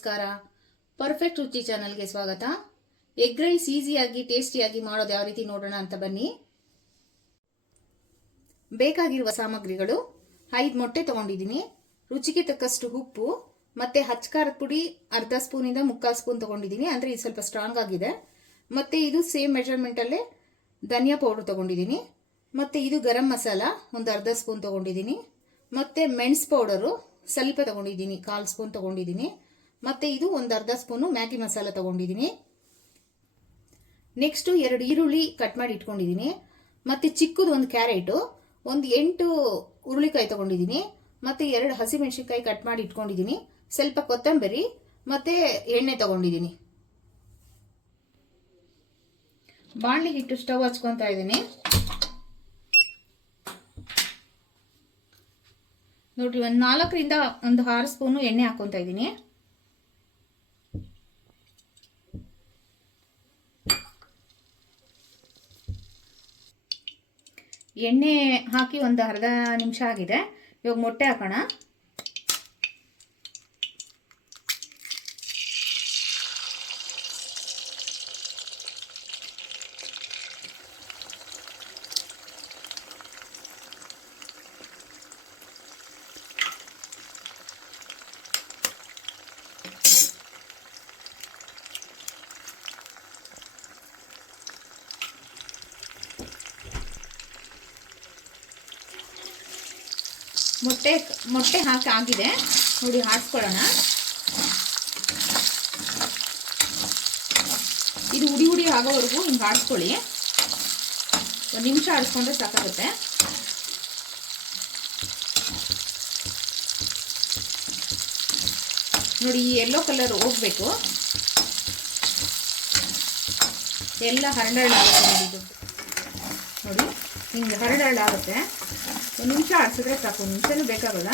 ನಮಸ್ಕಾರ. ಪರ್ಫೆಕ್ಟ್ ರುಚಿ ಚಾನಲ್ಗೆ ಸ್ವಾಗತ. ಎಗ್ ರೈಸ್ ಈಸಿಯಾಗಿ ಟೇಸ್ಟಿಯಾಗಿ ಮಾಡೋದು ಯಾವ ರೀತಿ ನೋಡೋಣ ಅಂತ ಬನ್ನಿ. ಬೇಕಾಗಿರುವ ಸಾಮಗ್ರಿಗಳು: 5 ಮೊಟ್ಟೆ ತಗೊಂಡಿದ್ದೀನಿ, ರುಚಿಗೆ ತಕ್ಕಷ್ಟು ಉಪ್ಪು, ಮತ್ತೆ ಹಚ್ಕಾರದ ಪುಡಿ ಅರ್ಧ ಸ್ಪೂನಿಂದ 3/4 ಸ್ಪೂನ್ ತಗೊಂಡಿದ್ದೀನಿ, ಅಂದರೆ ಇದು ಸ್ವಲ್ಪ ಸ್ಟ್ರಾಂಗ್ ಆಗಿದೆ. ಮತ್ತೆ ಇದು ಸೇಮ್ ಮೆಜರ್ಮೆಂಟಲ್ಲೇ ಧನಿಯಾ ಪೌಡರ್ ತಗೊಂಡಿದ್ದೀನಿ. ಮತ್ತೆ ಇದು ಗರಂ ಮಸಾಲ ಒಂದು ಅರ್ಧ ಸ್ಪೂನ್ ತಗೊಂಡಿದ್ದೀನಿ. ಮತ್ತೆ ಮೆಣಸು ಪೌಡರು ಸ್ವಲ್ಪ ತಗೊಂಡಿದ್ದೀನಿ, 1/4 ಸ್ಪೂನ್ ತಗೊಂಡಿದ್ದೀನಿ. ಮತ್ತೆ ಇದು ಒಂದು ಅರ್ಧ ಸ್ಪೂನು ಮ್ಯಾಗಿ ಮಸಾಲ ತಗೊಂಡಿದ್ದೀನಿ. ನೆಕ್ಸ್ಟು 2 ಈರುಳ್ಳಿ ಕಟ್ ಮಾಡಿ ಇಟ್ಕೊಂಡಿದ್ದೀನಿ. ಮತ್ತೆ ಚಿಕ್ಕದು ಒಂದು ಕ್ಯಾರೆಟು, ಒಂದು 8 ಹುರುಳಿಕಾಯಿ ತಗೊಂಡಿದ್ದೀನಿ. ಮತ್ತೆ 2 ಹಸಿಮೆಣಸಿನ್ಕಾಯಿ ಕಟ್ ಮಾಡಿ ಇಟ್ಕೊಂಡಿದ್ದೀನಿ. ಸ್ವಲ್ಪ ಕೊತ್ತಂಬರಿ ಮತ್ತೆ ಎಣ್ಣೆ ತಗೊಂಡಿದ್ದೀನಿ. ಬಾಣಲಿ ಇಟ್ಟು ಸ್ಟವ್ ಹಚ್ಕೊತಾ ಇದ್ದೀನಿ. ನೋಡ್ರಿ, ಒಂದು 4ರಿಂದ 6 ಸ್ಪೂನು ಎಣ್ಣೆ ಹಾಕೊತಾ ಇದ್ದೀನಿ. ಎಣ್ಣೆ ಹಾಕಿ ಒಂದು ಅರ್ಧ ನಿಮಿಷ ಆಗಿದೆ. ಇವಾಗ ಮೊಟ್ಟೆ ಹಾಕೋಣ. ಮೊಟ್ಟೆ ಹಾಕಿ ಆಗಿದೆ ನೋಡಿ, ಆಡಿಸ್ಕೊಳ್ಳೋಣ. ಇದು ಹುಡಿ ಆಗೋವರೆಗೂ ಹಿಂಗೆ ಆಡಿಸ್ಕೊಳ್ಳಿ. 1 ನಿಮಿಷ ಆಡಿಸ್ಕೊಂಡ್ರೆ ಸಾಕಾಗುತ್ತೆ. ನೋಡಿ, ಈ ಯೆಲ್ಲೋ ಕಲರ್ ಹೋಗ್ಬೇಕು, ಎಲ್ಲ ಹರಡಾಗುತ್ತೆ. ನೋಡಿ, ಹಿಂಗೆ ಹರಡಾಗುತ್ತೆ. 1 ನಿಮಿಷ ಆಡಿಸಿದ್ರೆ ಸಾಕು, 1 ನಿಮಿಷನೂ ಬೇಕಾಗಲ್ಲ.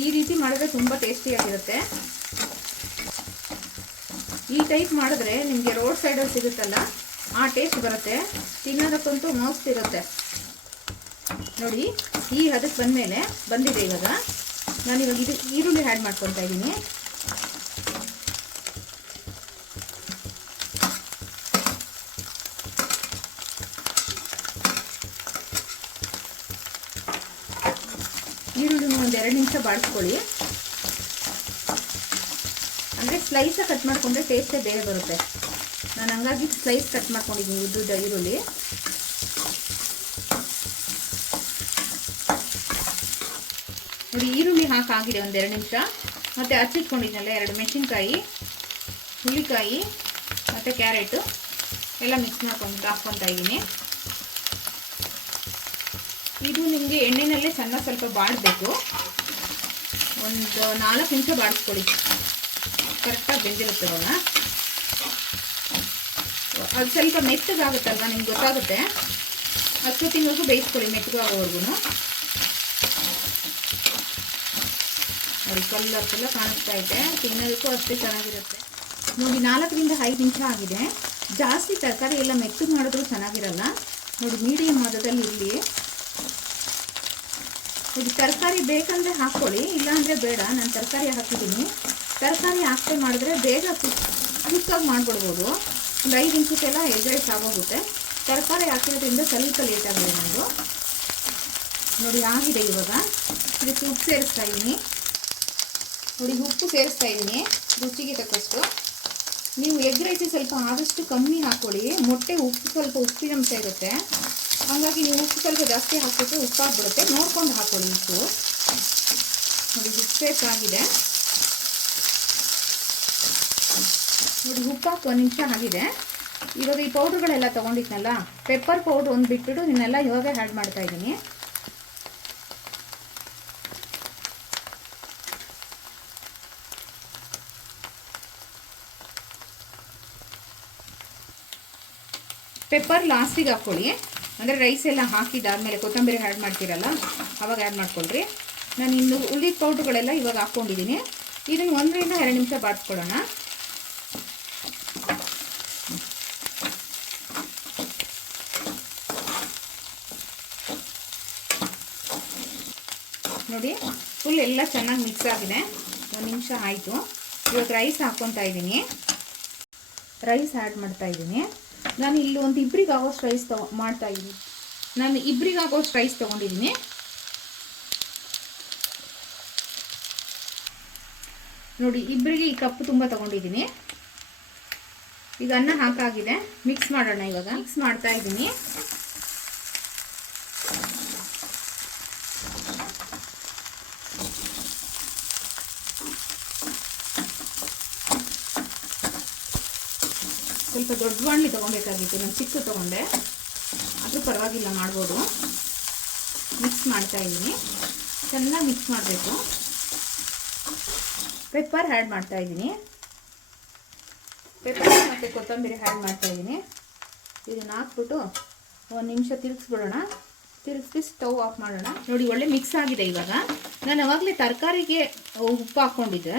ಈ ರೀತಿ ಮಾಡಿದ್ರೆ ತುಂಬ ಟೇಸ್ಟಿಯಾಗಿರುತ್ತೆ. ಈ ಟೈಪ್ ಮಾಡಿದ್ರೆ ನಿಮಗೆ ರೋಡ್ ಸೈಡಲ್ಲಿ ಸಿಗುತ್ತಲ್ಲ, ಆ ಟೇಸ್ಟ್ ಬರುತ್ತೆ. ತಿನ್ನೋದಕ್ಕಂತೂ ಮಸ್ತ್ ಇರುತ್ತೆ. ನೋಡಿ, ಈ ಹದಕ್ಕೆ ಬಂದಿದೆ. ಇವಾಗ ನಾನಿವಾಗ ಇದು ಈರುಳ್ಳಿ ಆ್ಯಡ್ ಮಾಡ್ಕೊತಾ ಇದ್ದೀನಿ. ಈರುಳ್ಳಿ ಒಂದು 2 ನಿಮಿಷ ಬಾಡಿಸ್ಕೊಳ್ಳಿ. ಅಂದರೆ ಸ್ಲೈಸಾಗಿ ಕಟ್ ಮಾಡಿಕೊಂಡ್ರೆ ಟೇಸ್ಟೇ ಬೇರೆ ಬರುತ್ತೆ. ನಾನು ಹಂಗಾಗಿ ಸ್ಲೈಸ್ ಕಟ್ ಮಾಡ್ಕೊಂಡಿದ್ದೀನಿ ಉದ್ದುದ್ದ ಈರುಳ್ಳಿ. ನೋಡಿ, ಈರುಳ್ಳಿ ಹಾಕಾಗಿದೆ ಒಂದು 2 ನಿಮಿಷ. ಮತ್ತು ಹಚ್ಚಿಟ್ಕೊಂಡಿದ್ನಲ್ಲ 2 ಮೆಣಸಿನ್ಕಾಯಿ, ಹುಳಿಕಾಯಿ ಮತ್ತು ಕ್ಯಾರೆಟು ಎಲ್ಲ ಮಿಕ್ಸ್ ಮಾಡ್ಕೊಂಡು ಹಾಕ್ಕೊತಾ ಇದ್ದೀನಿ. ಇದು ನಿಮಗೆ ಎಣ್ಣೆನಲ್ಲೇ ಸ್ವಲ್ಪ ಬಾಡಬೇಕು. ಒಂದು 4 ನಿಮಿಷ ಬಾಡಿಸ್ಕೊಳ್ಳಿ, ಕರೆಕ್ಟಾಗಿ ಬೆಂದಿರುತ್ತೆ. ಅವಾಗ ಅದು ಸ್ವಲ್ಪ ಮೆತ್ತಗಾಗುತ್ತಲ್ವ, ನಿಮ್ಗೆ ಗೊತ್ತಾಗುತ್ತೆ. ಅಷ್ಟೊತ್ತಿನವರೆಗೂ ಬೇಯಿಸ್ಕೊಳ್ಳಿ, ಮೆತ್ತಗಾಗೋವರೆಗೂ. ನೋಡಿ, ಕಲ್ಲರ್ಗೆಲ್ಲ ಕಾಣಿಸ್ತಾ ಇದೆ. ತಿನ್ನೋದಕ್ಕೂ ಅಷ್ಟೇ ಚೆನ್ನಾಗಿರುತ್ತೆ. ನೋಡಿ, 4ರಿಂದ 5 ನಿಮಿಷ ಆಗಿದೆ. ಜಾಸ್ತಿ ತರಕಾರಿ ಎಲ್ಲ ಮೆತ್ತಗೆ ಮಾಡಿದ್ರೂ ಚೆನ್ನಾಗಿರಲ್ಲ. ನೋಡಿ, ಮೀಡಿಯಮ್ ಆದದಲ್ಲಿ ಇರಲಿ. ನೋಡಿ, ತರಕಾರಿ ಬೇಕಂದರೆ ಹಾಕ್ಕೊಳ್ಳಿ, ಇಲ್ಲಾಂದರೆ ಬೇಡ. ನಾನು ತರಕಾರಿ ಹಾಕಿದ್ದೀನಿ. ತರಕಾರಿ ಹಾಕಿ ಮಾಡಿದ್ರೆ ಬೇಗ ಕ್ವಿಕ್ಕಾಗಿ ಮಾಡಿಬಿಡ್ಬೋದು. ಒಂದು 5 ನಿಮಿಷಕ್ಕೆಲ್ಲ ಎಗ್ ರೈಸ್ ಆಗೋಗುತ್ತೆ. ತರಕಾರಿ ಹಾಕಿರೋದ್ರಿಂದ ಸ್ವಲ್ಪ ಲೇಟ್ ಆಗಿದೆ ನನಗೆ. ನೋಡಿ, ಆಗಿದೆ. ಇವಾಗ ಇದಕ್ಕೆ ಉಪ್ಪು ಸೇರಿಸ್ತಾ ಇದ್ದೀನಿ. ನೋಡಿ, ಉಪ್ಪು ಸೇರಿಸ್ತಾ ಇದ್ದೀನಿ ರುಚಿಗೆ ತಕ್ಕಷ್ಟು. ನೀವು ಎಗ್ ರೈಸ್ ಸ್ವಲ್ಪ ಆದಷ್ಟು ಕಮ್ಮಿ ಹಾಕ್ಕೊಳ್ಳಿ. ಮೊಟ್ಟೆ ಸ್ವಲ್ಪ ಉಪ್ಪಿನಂಶ ಇರುತ್ತೆ, ಹಾಗಾಗಿ ನೀವು ಉಪ್ಪು ಸ್ವಲ್ಪ ಜಾಸ್ತಿ ಹಾಕಿದ್ರೆ ಉಪ್ಪಾಗ್ಬಿಡುತ್ತೆ. ನೋಡ್ಕೊಂಡು ಹಾಕ್ಕೊಳ್ಳಿ ಉಪ್ಪು. ನೋಡಿ, ಉಪ್ಪು ಸೇರಿಸಾಗಿದೆ. ನೋಡಿ, ಉಪ್ಪು ಹಾಕಿ 1 ನಿಮಿಷ ಆಗಿದೆ. ಇವಾಗ ಈ ಪೌಡ್ರುಗಳೆಲ್ಲ ತೊಗೊಂಡಿದ್ನಲ್ಲ, ಪೆಪ್ಪರ್ ಪೌಡ್ರ್ ಒಂದು ಬಿಟ್ಬಿಟ್ಟು ಇನ್ನೆಲ್ಲ ಇವಾಗ ಆ್ಯಡ್ ಮಾಡ್ತಾ ಇದ್ದೀನಿ. ಪೆಪ್ಪರ್ ಲಾಸ್ಟಿಗೆ ಹಾಕ್ಕೊಳ್ಳಿ, ಅಂದರೆ ರೈಸ್ ಎಲ್ಲ ಹಾಕಿದಾದ್ಮೇಲೆ ಕೊತ್ತಂಬರಿ ಆ್ಯಡ್ ಮಾಡ್ತೀರಲ್ಲ, ಅವಾಗ ಆ್ಯಡ್ ಮಾಡ್ಕೊಳ್ರಿ. ನಾನು ಇನ್ನು ಉಳ್ಳಿದ ಪೌಡ್ರುಗಳೆಲ್ಲ ಇವಾಗ ಹಾಕ್ಕೊಂಡಿದ್ದೀನಿ. ಇದನ್ನು 1ರಿಂದ 2 ನಿಮಿಷ ಬಾಡಿಸ್ಕೊಳ್ಳೋಣ. ನೋಡಿ ಫುಲ್ ಎಲ್ಲ ಚೆನ್ನಾಗಿ ಮಿಕ್ಸ್ ಆಗಿದೆ. 1 ನಿಮಿಷ ಆಯಿತು. ಇವಾಗ ರೈಸ್ ಹಾಕ್ಕೊತಾ ಇದ್ದೀನಿ. ರೈಸ್ ಆ್ಯಡ್ ಮಾಡ್ತಾ ಇದ್ದೀನಿ. ನಾನು ಇಲ್ಲಿ ಒಂದು ಇಬ್ಬರಿಗೆ ಆಗೋಷ್ಟು ರೈಸ್ ಮಾಡ್ತಾ ಇದ್ದೀನಿ. ನಾನು ಇಬ್ಬರಿಗೆ ಆಗೋಷ್ಟು ರೈಸ್ ತೊಗೊಂಡಿದ್ದೀನಿ. ನೋಡಿ ಇಬ್ಬರಿಗೆ ಈ ಕಪ್ ತುಂಬ ತೊಗೊಂಡಿದ್ದೀನಿ. ಈಗ ಅನ್ನ ಹಾಕಾಗಿದೆ. ಮಿಕ್ಸ್ ಮಾಡೋಣ. ಇವಾಗ ಮಿಕ್ಸ್ ಮಾಡ್ತಾ ಇದ್ದೀನಿ. ಸ್ವಲ್ಪ ದೊಡ್ಡ ಬಾಣಲಿ ತೊಗೊಬೇಕಾಗಿತ್ತು, ನಾನು ಚಿಕ್ಕ ತೊಗೊಂಡೆ, ಆದರೂ ಪರವಾಗಿಲ್ಲ ಮಾಡ್ಬೋದು. ಮಿಕ್ಸ್ ಮಾಡ್ತಾ ಇದ್ದೀನಿ. ಚೆನ್ನಾಗಿ ಮಿಕ್ಸ್ ಮಾಡಬೇಕು. ಪೆಪ್ಪರ್ ಆ್ಯಡ್ ಮಾಡ್ತಾ ಇದ್ದೀನಿ. ಪೆಪ್ಪರ್ ಮತ್ತು ಕೊತ್ತಂಬರಿ ಆ್ಯಡ್ ಮಾಡ್ತಾ ಇದ್ದೀನಿ. ಇದನ್ನು ಹಾಕ್ಬಿಟ್ಟು 1 ನಿಮಿಷ ತಿರುಗಿಸ್ಬಿಡೋಣ. ತಿರುಗಿಸಿ ಸ್ಟವ್ ಆಫ್ ಮಾಡೋಣ. ನೋಡಿ ಒಳ್ಳೆ ಮಿಕ್ಸ್ ಆಗಿದೆ. ಇವಾಗ ನಾನು ಅವಾಗಲೇ ತರಕಾರಿಗೆ ಉಪ್ಪು ಹಾಕ್ಕೊಂಡಿದ್ದೆ.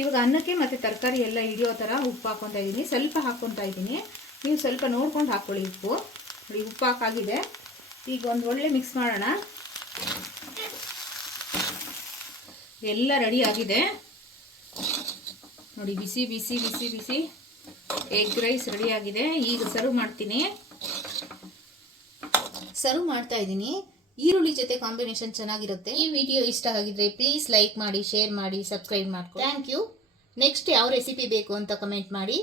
ಇವಾಗ ಅನ್ನಕ್ಕೆ ಮತ್ತು ತರಕಾರಿ ಎಲ್ಲ ಹಿಡಿಯೋ ಥರ ಉಪ್ಪು ಹಾಕ್ಕೊತಾ ಇದ್ದೀನಿ. ಸ್ವಲ್ಪ ಹಾಕ್ಕೊತಾ ಇದ್ದೀನಿ. ನೀವು ಸ್ವಲ್ಪ ನೋಡ್ಕೊಂಡು ಹಾಕ್ಕೊಳ್ಳಿ ಉಪ್ಪು. ನೋಡಿ ಉಪ್ಪು ಹಾಕಾಗಿದೆ. ಈಗ ಒಂದು ಒಳ್ಳೆ ಮಿಕ್ಸ್ ಮಾಡೋಣ. ಎಲ್ಲ ರೆಡಿ ಆಗಿದೆ. ನೋಡಿ ಬಿಸಿ ಬಿಸಿ ಬಿಸಿ ಬಿಸಿ ಎಗ್ ರೈಸ್ ರೆಡಿ ಆಗಿದೆ. ಈಗ ಸರ್ವ್ ಮಾಡ್ತೀನಿ. ಸರ್ವ್ ಮಾಡ್ತಾ ಇದ್ದೀನಿ. ಈರುಳ್ಳಿ ಜೊತೆ ಕಾಂಬಿನೇಷನ್ ಚೆನ್ನಾಗಿರುತ್ತೆ. ಈ ವಿಡಿಯೋ ಇಷ್ಟ ಆಗಿದ್ರೆ ಪ್ಲೀಸ್ ಲೈಕ್ ಮಾಡಿ, ಶೇರ್ ಮಾಡಿ, ಸಬ್ಸ್ಕ್ರೈಬ್ ಮಾಡ್ಕೊಳ್ಳಿ. Thank you. ನೆಕ್ಸ್ಟ್ ಯಾವ ರೆಸಿಪಿ ಬೇಕು ಅಂತ ಕಮೆಂಟ್ ಮಾಡಿ.